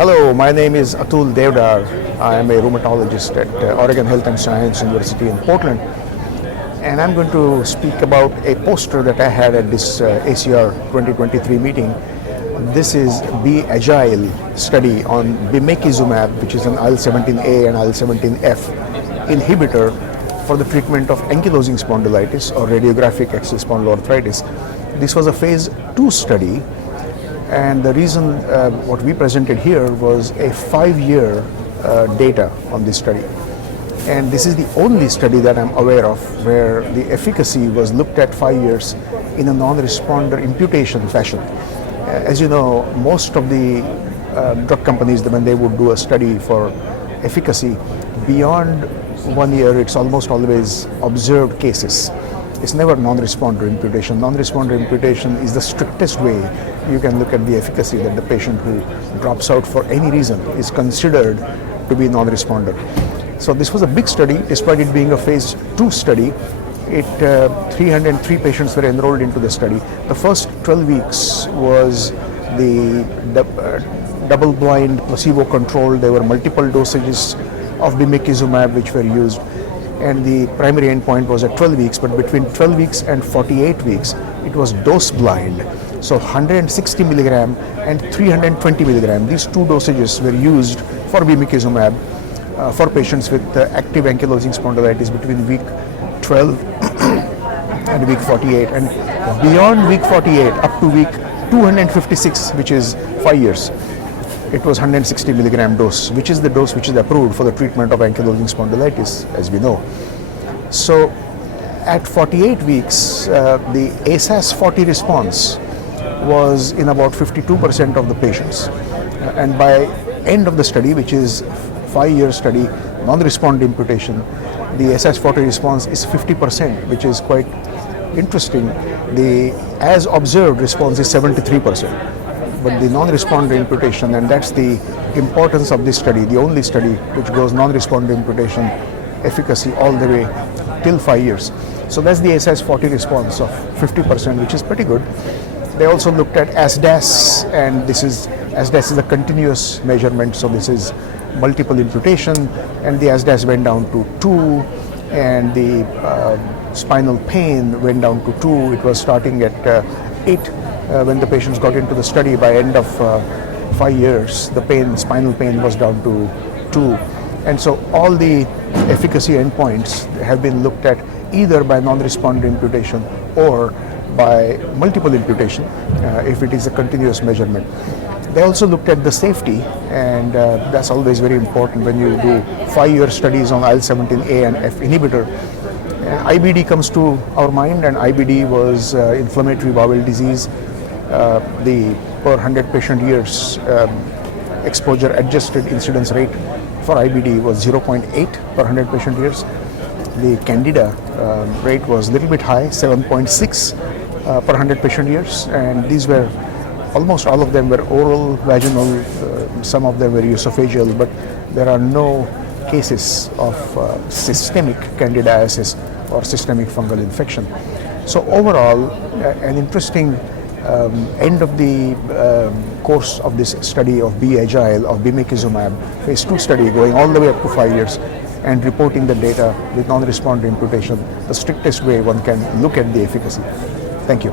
Hello, my name is Atul Deodhar. I am a rheumatologist at Oregon Health and Science University in Portland. And I'm going to speak about a poster that I had at this ACR 2023 meeting. This is Be Agile study on Bimekizumab, which is an IL-17A and IL-17F inhibitor for the treatment of ankylosing spondylitis or radiographic axial spondyloarthritis. This was a phase 2 study. And the reason what we presented here was a 5-year data on this study. And this is the only study that I'm aware of where the efficacy was looked at 5 years in a non-responder imputation fashion. As you know, most of the drug companies, when they would do a study for efficacy, beyond 1 year, it's almost always observed cases. It's never non-responder imputation. Non-responder imputation is the strictest way you can look at the efficacy, that the patient who drops out for any reason is considered to be non-responder. So this was a big study, despite it being a phase 2 study. 303 patients were enrolled into the study. The first 12 weeks was the double-blind, placebo-controlled. There were multiple dosages of Bimekizumab which were used. And the primary endpoint was at 12 weeks, but between 12 weeks and 48 weeks, it was dose blind. So 160 milligram and 320 milligram, these two dosages were used for Bimekizumab for patients with active ankylosing spondylitis between week 12 and week 48. And beyond week 48, up to week 256, which is 5 years, it was 160 milligram dose, which is the dose which is approved for the treatment of ankylosing spondylitis, as we know. So at 48 weeks, the ASAS-40 response was in about 52% of the patients. And by end of the study, which is 5-year study, non-responder imputation, the ASAS-40 response is 50%, which is quite interesting. The as observed response is 73%. But the non-responder imputation, and that's the importance of this study, the only study which goes non-responder imputation efficacy all the way till 5 years. So that's the ASAS-40 response of 50%, which is pretty good. They also looked at ASDAS, and ASDAS is a continuous measurement, so this is multiple imputation, and the ASDAS went down to 2, and the spinal pain went down to 2. It was starting at 8. When the patients got into the study. By end of 5 years, the spinal pain was down to 2. And so all the efficacy endpoints have been looked at either by non-responder imputation or by multiple imputation, if it is a continuous measurement. They also looked at the safety, and that's always very important when you do 5-year studies on IL-17A and F inhibitor. IBD comes to our mind, and IBD was inflammatory bowel disease. The per 100 patient years exposure adjusted incidence rate for IBD was 0.8 per 100 patient years. The Candida rate was a little bit high, 7.6 per 100 patient years, and these were almost all of them were oral, vaginal, some of them were esophageal, but there are no cases of systemic candidiasis or systemic fungal infection. So overall, an interesting end of the course of this study of Be Agile, of Bimekizumab, phase 2 study going all the way up to 5 years, and reporting the data with non-responder imputation, the strictest way one can look at the efficacy. Thank you.